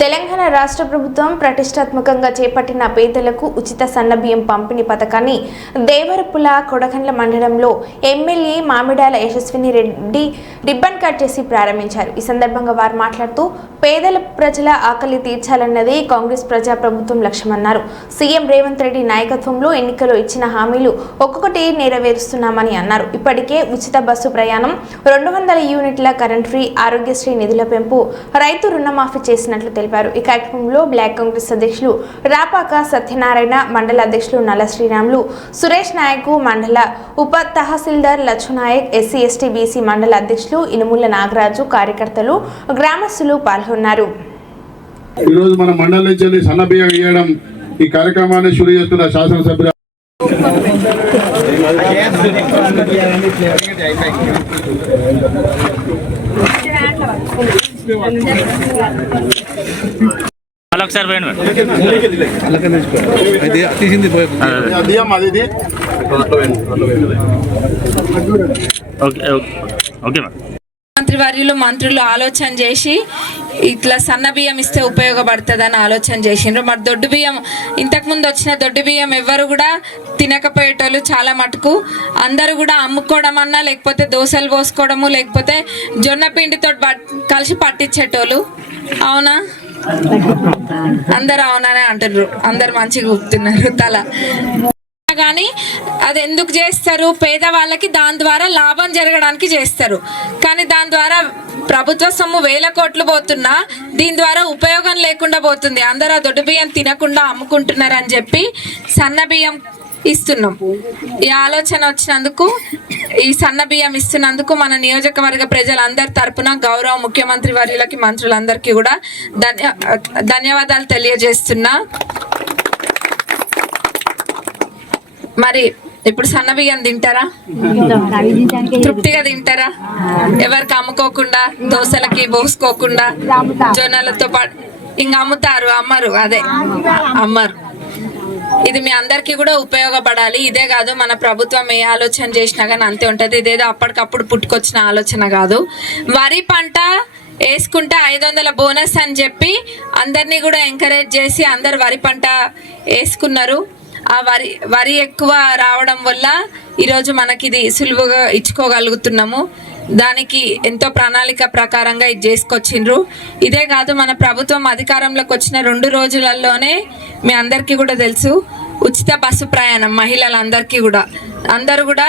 తెలంగాణ రాష్ట్ర ప్రభుత్వం ప్రతిష్టాత్మకంగా చేపట్టిన పేదలకు ఉచిత సన్నబియ్యం పంపిణీ పథకాన్ని దేవరపుల కొడగండ్ల మండలంలో MLA Mamidala Yashaswini Reddy ribbon cut చేసి ప్రారంభించారు. ఈ సందర్భంగా వారు మాట్లాడుతూ పేదల ప్రజల ఆకలి తీర్చాలన్నదే కాంగ్రెస్ ప్రజా ప్రభుత్వం లక్ష్యమన్నారు. సీఎం రేవంత్ రెడ్డి నాయకత్వంలో ఎన్నికలో ఇచ్చిన హామీలు ఒక్కొక్కటి నెరవేరుస్తున్నామని అన్నారు. ఇప్పటికే ఉచిత బస్సు ప్రయాణం రెండు వందల యూనిట్ల కరెంట్ ఫ్రీ ఆరోగ్యశ్రీ నిధుల పెంపు రైతు రుణమాఫీ చేసినట్లు తెలిపారు. తెలిపారు. ఈ కార్యక్రమంలో బ్లాక్ కాంగ్రెస్ అధ్యక్షులు రాపాక సత్యనారాయణ మండల అధ్యక్షులు నల్ల శ్రీరాములు సురేష్ నాయక్ మండల ఉప tahsildar Lachunayak SC ST BC మండల అధ్యక్షులు ఇనుముల నాగరాజు కార్యకర్తలు గ్రామస్తులు పాల్గొన్నారు. ఈరోజు మన మండలం నుంచి సన్నబియ్యం సన్న ఇవ్వడం ఈ కార్యక్రమాన్ని షురూ చేస్తున్న శాసనసభ్యులు. మళ్ళీ ఒకసారి పోయండి అది తీసింది. ఓకే ఓకే ఓకే మేడం మంత్రివర్యులు మంత్రులు ఆలోచన చేసి ఇట్లా సన్న బియ్యం ఇస్తే ఉపయోగపడుతుందని ఆలోచన చేసిండ్రు. మరి దొడ్డు బియ్యం ఇంతకుముందు వచ్చిన దొడ్డు బియ్యం ఎవ్వరు కూడా తినకపోయేటోళ్ళు చాలా మటుకు. అందరూ కూడా అమ్ముకోవడం అన్నా లేకపోతే దోశలు పోసుకోవడము లేకపోతే జొన్న పిండితో కలిసి పట్టించేటోళ్ళు. అవునా? అందరు అవునానే అంటున్నారు అందరు మంచిగా ఊపుతున్నారు. తల. కానీ అది ఎందుకు చేస్తారు? పేదవాళ్ళకి దాని ద్వారా లాభం జరగడానికి చేస్తారు. కానీ దాని ద్వారా ప్రభుత్వ సొమ్ము వేల కోట్లు పోతున్నా దీని ద్వారా ఉపయోగం లేకుండా పోతుంది. అందరూ ఆ దొడ్డు బియ్యం తినకుండా అమ్ముకుంటున్నారు అని చెప్పి సన్న బియ్యం ఇస్తున్నాం. ఈ ఆలోచన వచ్చినందుకు ఈ సన్న బియ్యం ఇస్తున్నందుకు మన నియోజకవర్గ ప్రజలందరి తరపున గౌరవ ముఖ్యమంత్రి వర్యులకి మంత్రులందరికీ కూడా ధన్య ధన్యవాదాలు తెలియజేస్తున్నా. మరి ఇప్పుడు సన్న బియ్యం తింటారా? తృప్తిగా తింటారా? ఎవరికి అమ్ముకోకుండా దోశలకి పోసుకోకుండా జొన్నలతో పాటు ఇంకా అమ్ముతారు అమ్మరు అదే. అమ్మరు. ఇది మీ అందరికీ కూడా ఉపయోగపడాలి. ఇదే కాదు మన ప్రభుత్వం ఏ ఆలోచన చేసినా కానీ అంతే ఉంటుంది. ఇదేదో అప్పటికప్పుడు పుట్టుకొచ్చిన ఆలోచన కాదు. వరి పంట వేసుకుంటే ఐదు వందల బోనస్ అని చెప్పి అందరినీ కూడా ఎంకరేజ్ చేసి అందరు వరి పంట వేసుకున్నారు. ఆ వరి వరి ఎక్కువ రావడం వల్ల ఈరోజు మనకి ఇది సులువుగా ఇచ్చుకోగలుగుతున్నాము. దానికి ఎంతో ప్రణాళిక ప్రకారంగా ఇది చేసుకొచ్చిండ్రు. ఇదే కాదు మన ప్రభుత్వం అధికారంలోకి వచ్చిన రెండు రోజులలోనే మీ అందరికీ కూడా తెలుసు ఉచిత బస్సు ప్రయాణం మహిళలందరికీ కూడా. అందరూ కూడా